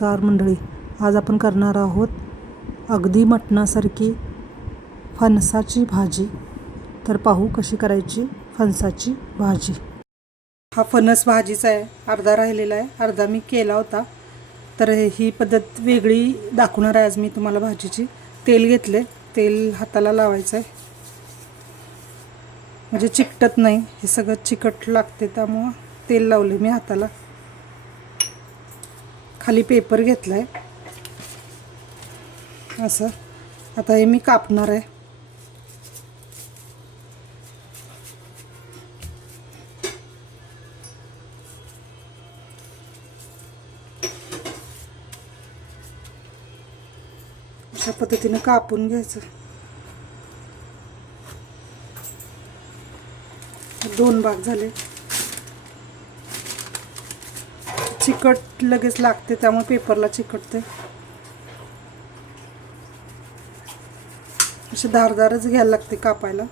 नमस्कार मंडळी. आज आपण करणार आहोत अगदी मटणासारखी फणसाची भाजी. तर पाहू कशी करायची फणसाची भाजी. हा फणस भाजीचा आहे अर्धा राहिलेला आहे अर्धा मी केला होता. तर ही पद्धत वेगळी दाखवणार आहे आज मी तुम्हाला भाजीची. तेल घेतले तेल हाताला लावायचं आहे म्हणजे चिकटत नाही हे सगळं चिकट लागते त्यामुळं तेल लावले मी हाताला. खाली पेपर घेतला आहे असं. आता हे मी कापणार आहे. अशा पद्धतीनं कापून घ्यायचं. दोन भाग झाले. चिकट लगेच लागते त्यामुळे पेपरला चिकटते. असे धारदारच घ्यायला लागते कापायला.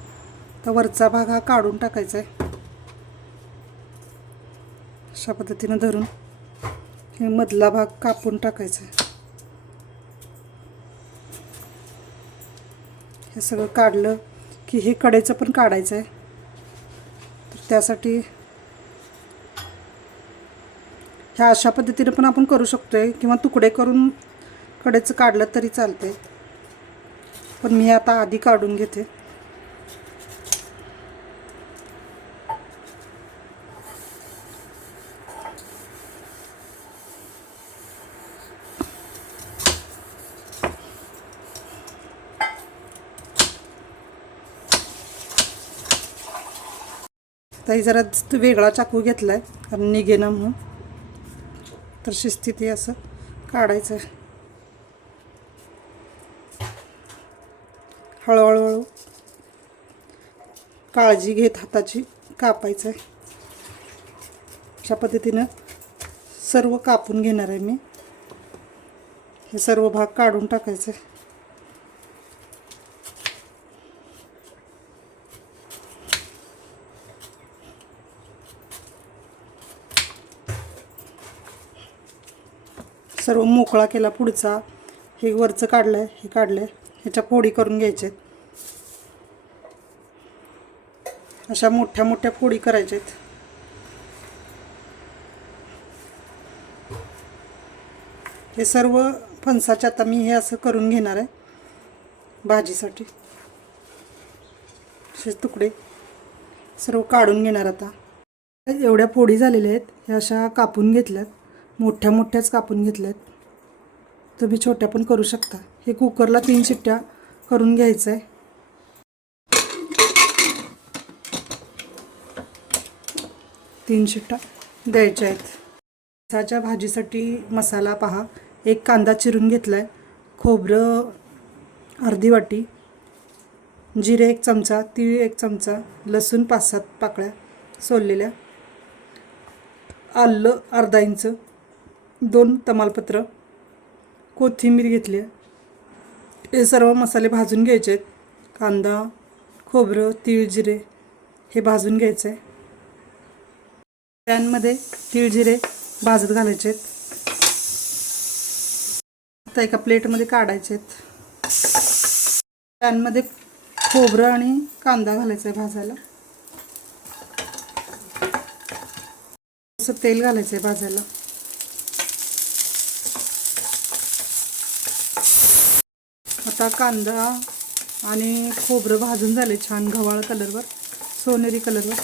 तर वरचा भाग हा काढून टाकायचा आहे. अशा पद्धतीनं धरून हे मधला भाग कापून टाकायचा आहे. हे सगळं काढलं की हे कडेचं पण काढायचं आहे. तर त्यासाठी ह्या अशा पद्धतीने पण आपण करू शकतो आहे किंवा तुकडे करून कडेचं काढलं तरी चालते पण मी आता आधी काढून घेते. ताई जरा वेगळा चाकू घेतला आहे कारण निघेना म्हणून. तर शिस्तीत हे असं काढायचं. आहे हळूहळू काळजी घेत हाताची कापायचं आहे अशा पद्धतीनं सर्व कापून घेणार आहे मी. हे सर्व भाग काढून टाकायचं आहे सर्व मोकळा केला पुढचा. हे वरचं काढलं आहे हे काढलं आहे ह्याच्या फोडी करून घ्यायचे अशा मोठ्या मोठ्या फोडी करायच्या आहेत हे सर्व फणसाच्या आता मी हे असं करून घेणार आहे. भाजीसाठी. असे तुकडे सर्व काढून घेणार आता. एवढ्या फोडी झालेल्या आहेत ह्या अशा कापून घेतल्यात. मोठ्या मोठ्याच कापून घेतल्यात. तुम्ही छोट्या पण करू शकता. हे कुकरला तीन शिट्ट्या करून घ्यायचं आहे तीन शिट्ट्या द्यायच्या आहेत. मसाच्या भाजीसाठी मसाला पहा. एक कांदा चिरून घेतला आहे खोबरं अर्धी वाटी जिरे एक चमचा तीळ एक चमचा लसूण पाच सात पाकळ्या सोललेल्या आलं अर्धा इंच दोन तमालपत्र कोथिंबीर घेतली. आहे हे सर्व मसाले भाजून घ्यायचे आहेत. कांदा खोबरं तीळ जिरे हे भाजून घ्यायचं आहे. पॅनमध्ये तीळ जिरे भाजत घालायचे आहेत. आता एका प्लेटमध्ये काढायचे आहेत. पॅनमध्ये खोबरं आणि कांदा घालायचा आहे भाजायला. असं तेल घालायचं आहे भाजायला. आता कांदा आणि खोबरं भाजून झाले छान गव्हाळ कलरवर सोनेरी कलरवर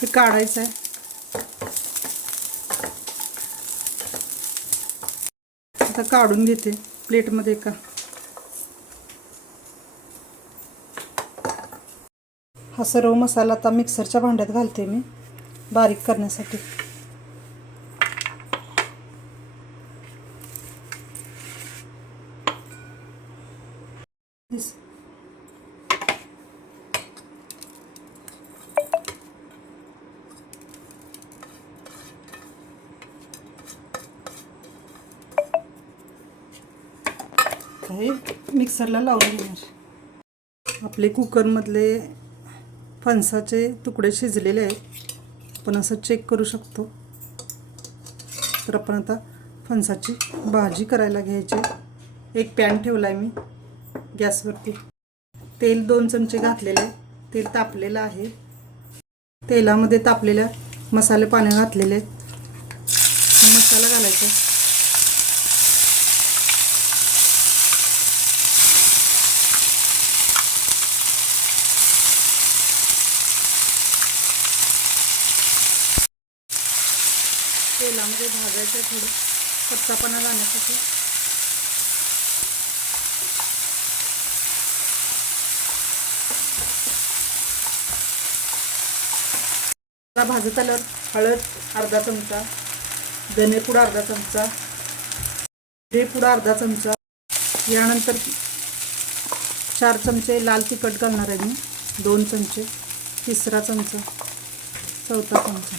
हे काढायचं आहे. आता काढून घेते प्लेटमध्ये का हा सर्व मसाला आता मिक्सरच्या भांड्यात घालते मी बारीक करण्यासाठी. This. हे मिक्सरला लावून घेणार. आपले कुकरमधले फणसाचे तुकडे शिजलेले आहेत. आपण असं चेक करू शकतो. तर आपण आता फणसाची भाजी करायला घ्यायची. एक पॅन ठेवला आहे मी. गॅसवरती. तेल दोन चमचे घातलेले तेल तापलेलं आहे. तेलामध्ये तापलेल्या मसाले पाने घातलेले आहेत. मसाला घालायचा. तेलामध्ये भाजायचं थोडं. कच्चापणा जाण्यासाठी. भाजत आल्यावर हळद अर्धा चमचा. धनेपूड अर्धा चमचा. जिरेपूड अर्धा चमचा. यानंतर चार चमचे लाल तिखट घालणार आहे मी. दोन चमचे. तिसरा चमचा. चौथा चमचा.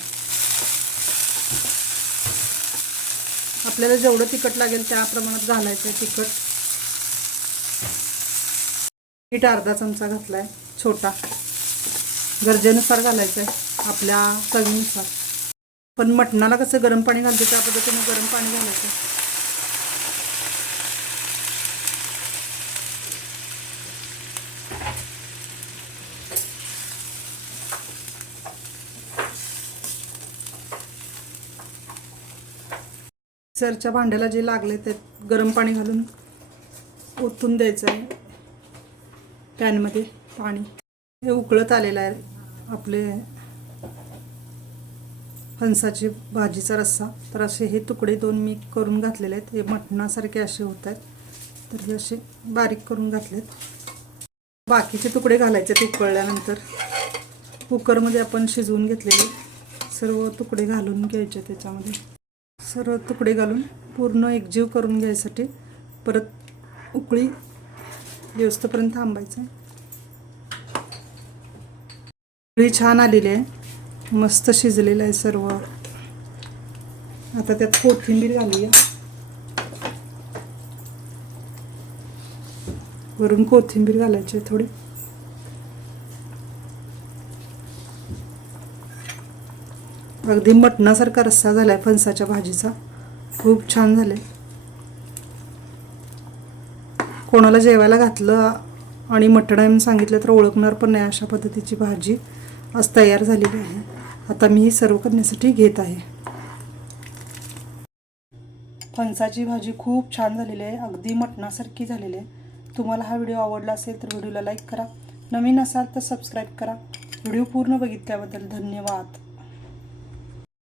आपल्याला जेवढं तिखट लागेल त्या प्रमाणात घालायचं आहे तिखट. मीठ अर्धा चमचा घातला आहे छोटा. गरजेनुसार घालायचं आहे आपल्या चवीनुसार. पण मटणाला कसं गरम पाणी घालतो त्या पद्धतीने गरम पाणी घालायचं. मिक्सरच्या भांड्याला जे लागले ते गरम पाणी घालून ओतून द्यायचं आहे पॅनमध्ये पाणी. हे उकळत आलेलं आहे आपले फणसाची भाजीचा रस्सा. तर असे हे तुकडे दोन मी करून घातलेले आहेत. हे मटणासारखे असे होत आहेत. तर हे असे बारीक करून घातलेत. बाकीचे तुकडे घालायचे ते उकळल्यानंतर. कुकरमध्ये आपण शिजवून घेतलेले सर्व तुकडे घालून घ्यायचे त्याच्यामध्ये. सर्व तुकडे घालून पूर्ण एकजीव करून घ्यायसाठी परत उकळी दिवसपर्यंत थांबायचं आहे. उकळी छान आलेली आहे. मस्त शिजलेलं आहे सर्व. आता त्यात कोथिंबीर घालूया. वरून कोथिंबीर घालायची आहे थोडी. अगदी मटणासारखा रस्सा झालाय फणसाच्या भाजीचा. खूप छान झाले कोणाला जेवायला घातलं आणि मटण सांगितलं तर ओळखणार पण नाही अशा पद्धतीची भाजी. आज तयार झालेली आहे. आता मी सर्व करण्यासाठी घेत आहे. फणसाची भाजी खूप छान झालेली आहे. अगदी मटणासारखी झालेली आहे. तुम्हाला हा व्हिडिओ आवडला असेल तर व्हिडिओला लाईक करा. नवीन असाल तर सबस्क्राईब करा. व्हिडिओ पूर्ण बघितल्याबद्दल धन्यवाद.